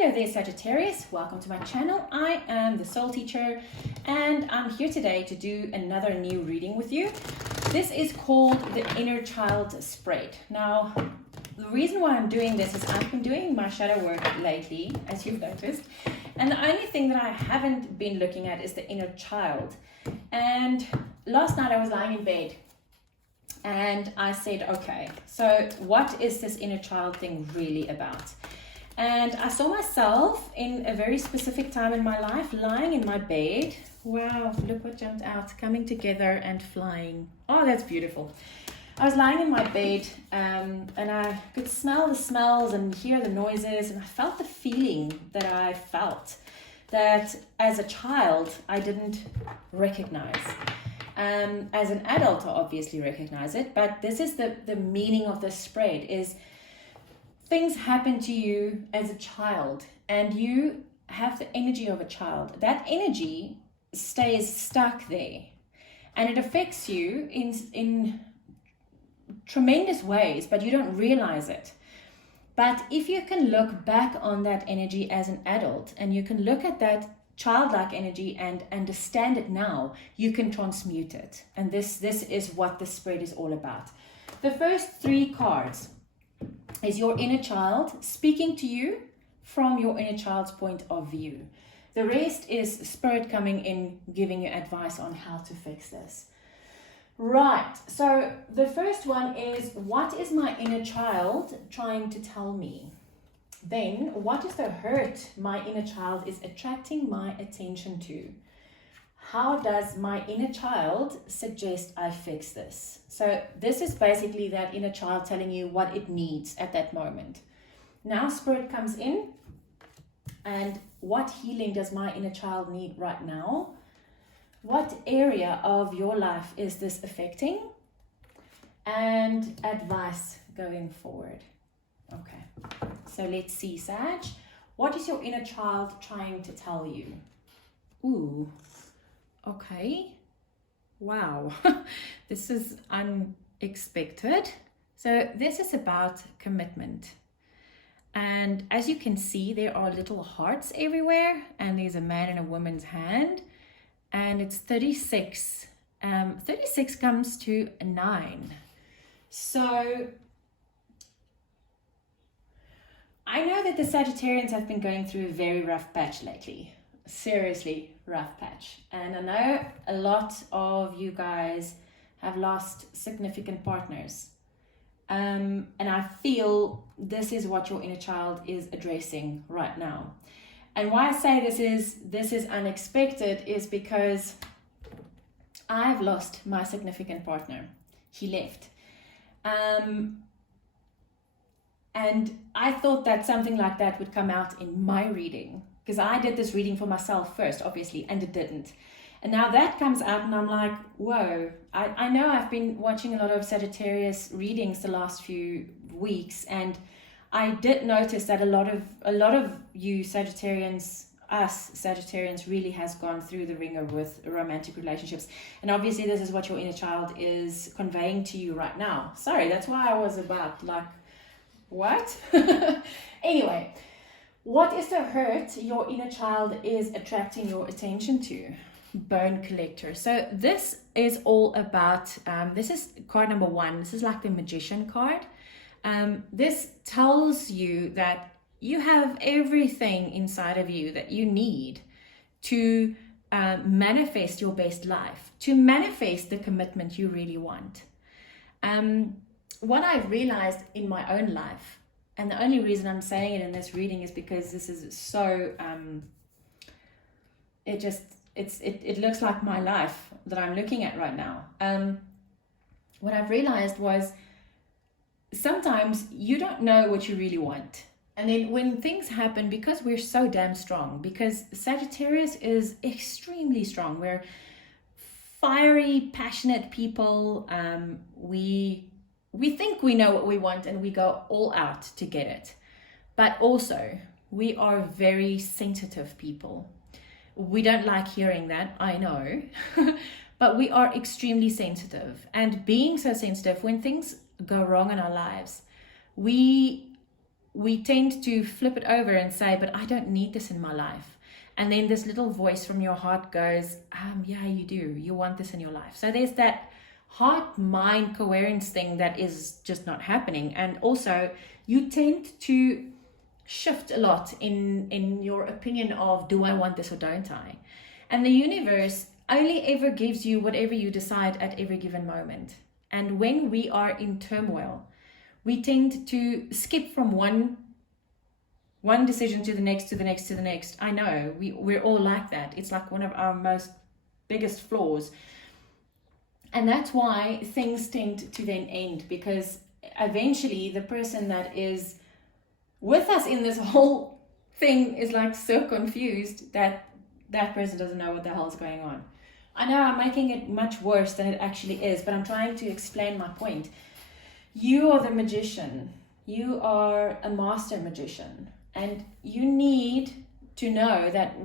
Hello there, Sagittarius. Welcome to my channel. I am the Soul Teacher and I'm here today to do another new reading with you. This is called the Inner Child Spread. Now, the reason why I'm doing this is I've been doing my shadow work lately, as you've noticed, and the only thing that I haven't been looking at is the inner child. And last night I was lying in bed and I said, okay, so what is this inner child thing really about? And I saw myself in a very specific time in my life, lying in my bed. Wow, look what jumped out, coming together and flying. Oh, that's beautiful. I was lying in my bed and I could smell the smells and hear the noises, and I felt the feeling that I felt that as a child I didn't recognize. As an adult I obviously recognize it, but this is the meaning of the spread is things happen to you as a child and you have the energy of a child. That energy stays stuck there and it affects you in tremendous ways, but you don't realize it. But if you can look back on that energy as an adult and you can look at that childlike energy and understand it now, you can transmute it. And this is what the spread is all about. The first three cards is your inner child speaking to you from your inner child's point of view. The rest is spirit coming in, giving you advice on how to fix this. Right, so the first one is, what is my inner child trying to tell me? Then, what is the hurt my inner child is attracting my attention to? How does my inner child suggest I fix this? So this is basically that inner child telling you what it needs at that moment. Now spirit comes in, and what healing does my inner child need right now? What area of your life is this affecting? And advice going forward. Okay, so let's see, Sag. What is your inner child trying to tell you? Ooh. Okay, wow, this is unexpected. So this is about commitment. And as you can see, there are little hearts everywhere, and there's a man and a woman's hand, and it's 36. 36 comes to a 9. So I know that the Sagittarians have been going through a very rough patch lately. Seriously rough patch, and I know a lot of you guys have lost significant partners, and I feel this is what your inner child is addressing right now. And why I say this is unexpected is because I've lost my significant partner. He left, and I thought that something like that would come out in my reading, because I did this reading for myself first, obviously, and it didn't. And now that comes out and I'm like, whoa, I know I've been watching a lot of Sagittarius readings the last few weeks, and I did notice that a lot of you Sagittarians, us Sagittarians, really has gone through the ringer with romantic relationships. And obviously this is what your inner child is conveying to you right now. Sorry, that's why I was about like, what? Anyway, what is the hurt your inner child is attracting your attention to? Bone collector. So this is all about, this is card number 1. This is like the magician card. This tells you that you have everything inside of you that you need to manifest your best life, to manifest the commitment you really want. What I've realized in my own life, and the only reason I'm saying it in this reading is because this is so, it looks like my life that I'm looking at right now. What I've realized was sometimes you don't know what you really want. And then when things happen, because we're so damn strong, because Sagittarius is extremely strong. We're fiery, passionate people. We think we know what we want and we go all out to get it. But also, we are very sensitive people. We don't like hearing that, I know. But we are extremely sensitive. And being so sensitive, when things go wrong in our lives, we we tend to flip it over and say, but I don't need this in my life. And then this little voice from your heart goes, yeah, you do. You want this in your life. So there's that heart-mind coherence thing that is just not happening. And also, you tend to shift a lot in your opinion of, do I want this or don't I? And the universe only ever gives you whatever you decide at every given moment. And when we are in turmoil, we tend to skip from one decision to the next, to the next, to the next. I know, we're all like that. It's like one of our most biggest flaws. And that's why things tend to then end, because eventually the person that is with us in this whole thing is like so confused that that person doesn't know what the hell is going on. I know I'm making it much worse than it actually is, but I'm trying to explain my point. You are the magician. You are a master magician. And you need to know that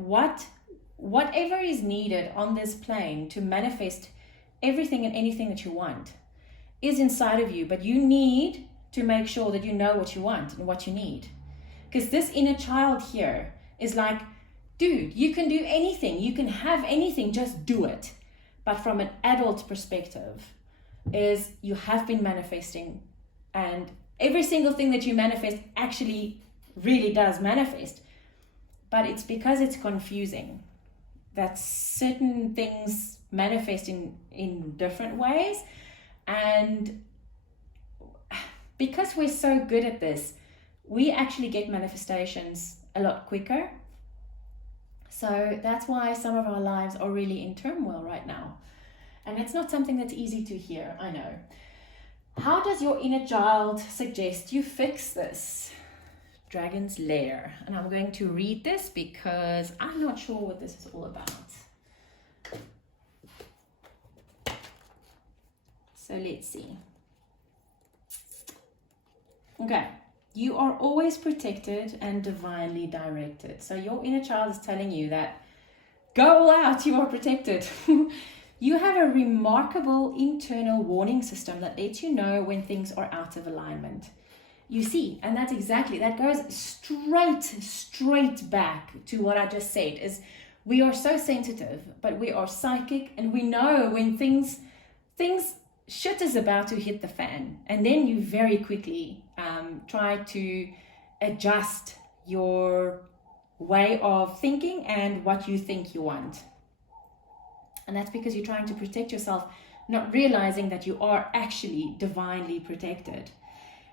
whatever is needed on this plane to manifest everything and anything that you want is inside of you. But you need to make sure that you know what you want and what you need. Because this inner child here is like, dude, you can do anything. You can have anything. Just do it. But from an adult perspective, is you have been manifesting, and every single thing that you manifest actually really does manifest. But it's because it's confusing that certain things manifest in different ways. And because we're so good at this, we actually get manifestations a lot quicker. So that's why some of our lives are really in turmoil right now. And it's not something that's easy to hear, I know. How does your inner child suggest you fix this? Dragon's Lair. And I'm going to read this because I'm not sure what this is all about. So let's see. Okay. You are always protected and divinely directed. So your inner child is telling you that go all out, you are protected. You have a remarkable internal warning system that lets you know when things are out of alignment. You see, and that's exactly, that goes straight back to what I just said, is we are so sensitive, but we are psychic, and we know when things shit is about to hit the fan, and then you very quickly try to adjust your way of thinking and what you think you want. And that's because you're trying to protect yourself, not realizing that you are actually divinely protected.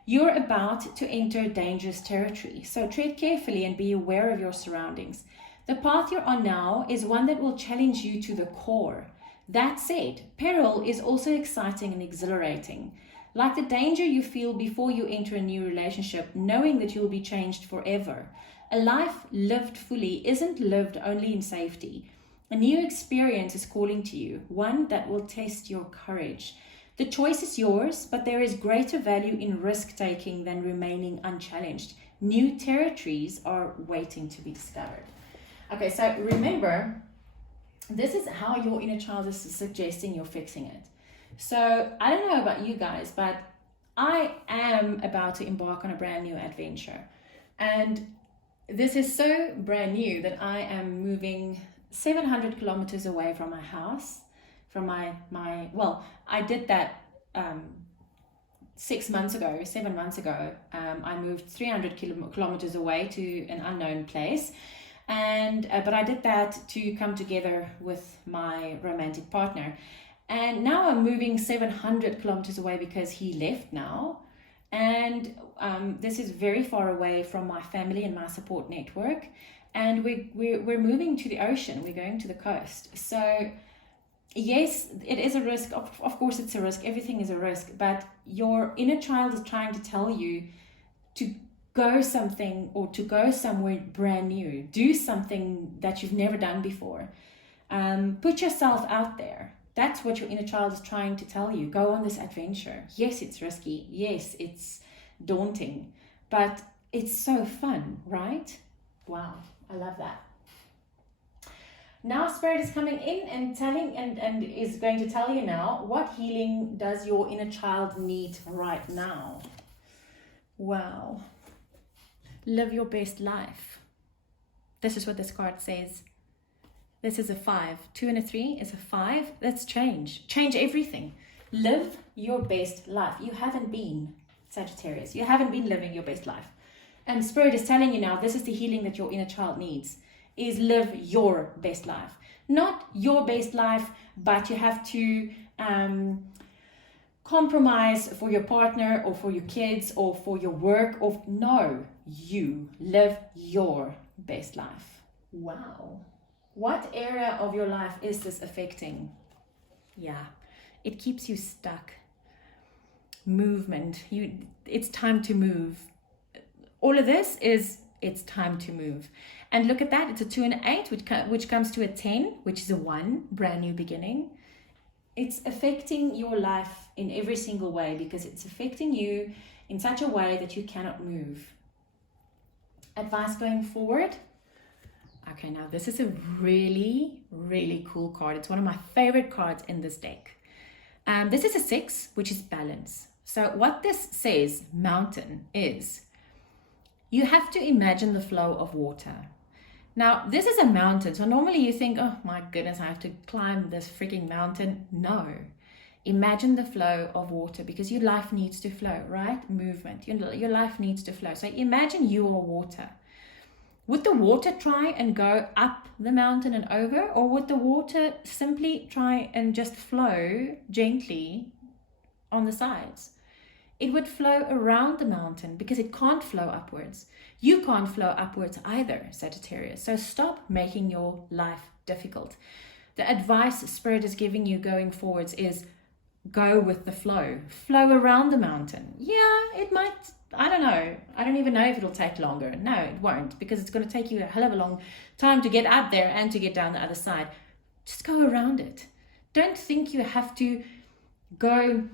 You're about to enter dangerous territory, so tread carefully and be aware of your surroundings. The path you're on now is one that will challenge you to the core. That said, peril is also exciting and exhilarating. Like the danger you feel before you enter a new relationship, knowing that you'll be changed forever. A life lived fully isn't lived only in safety. A new experience is calling to you, one that will test your courage. The choice is yours, but there is greater value in risk-taking than remaining unchallenged. New territories are waiting to be discovered. Okay, so remember, this is how your inner child is suggesting you're fixing it. So I don't know about you guys, but I am about to embark on a brand new adventure. And this is so brand new that I am moving 700 kilometers away from my house, from my well, I did that 7 months ago. I moved 300 kilometers away to an unknown place. And but I did that to come together with my romantic partner. And now I'm moving 700 kilometers away because he left now. And this is very far away from my family and my support network. And we're moving to the ocean. We're going to the coast. So yes, it is a risk. Of course, it's a risk. Everything is a risk. But your inner child is trying to tell you to go something or to go somewhere brand new. Do something that you've never done before. Put yourself out there. That's what your inner child is trying to tell you. Go on this adventure. Yes, it's risky. Yes, it's daunting. But it's so fun, right? Wow, I love that. Now Spirit is coming in and telling and is going to tell you now, what healing does your inner child need right now? Wow. Live your best life. This is what this card says. This is a 5. 2 and a 3 is a 5. That's change. Change everything. Live your best life. You haven't been, Sagittarius. You haven't been living your best life. And Spirit is telling you now, this is the healing that your inner child needs, is live your best life. Not your best life, but you have to compromise for your partner or for your kids or for your work. Or no, you live your best life. Wow. What area of your life is this affecting? Yeah, it keeps you stuck. Movement. It's time to move. All of this is, it's time to move. And look at that, it's a 2 and an 8, which comes to a 10, which is a 1, brand new beginning. It's affecting your life in every single way because it's affecting you in such a way that you cannot move. Advice going forward. Okay, now this is a really, really cool card. It's one of my favorite cards in this deck. This is a 6, which is balance. So what this says, mountain, is you have to imagine the flow of water. Now, this is a mountain. So normally you think, oh my goodness, I have to climb this freaking mountain. No. Imagine the flow of water because your life needs to flow, right? Movement. Your life needs to flow. So imagine you are water. Would the water try and go up the mountain and over? Or would the water simply try and just flow gently on the sides? It would flow around the mountain because it can't flow upwards. You can't flow upwards either, Sagittarius. So stop making your life difficult. The advice Spirit is giving you going forwards is go with the flow. Flow around the mountain. Yeah, it might, I don't know. I don't even know if it'll take longer. No, it won't, because it's going to take you a hell of a long time to get up there and to get down the other side. Just go around it. Don't think you have to go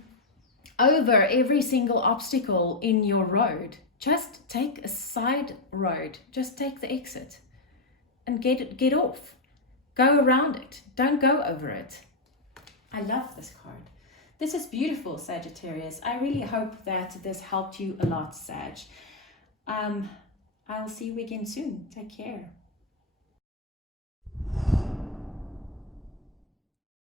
over every single obstacle in your road. Just take a side road. Just take the exit and get off. Go around it. Don't go over it. I love this card. This is beautiful, Sagittarius. I really hope that this helped you a lot, Sag. I'll see you again soon. Take care.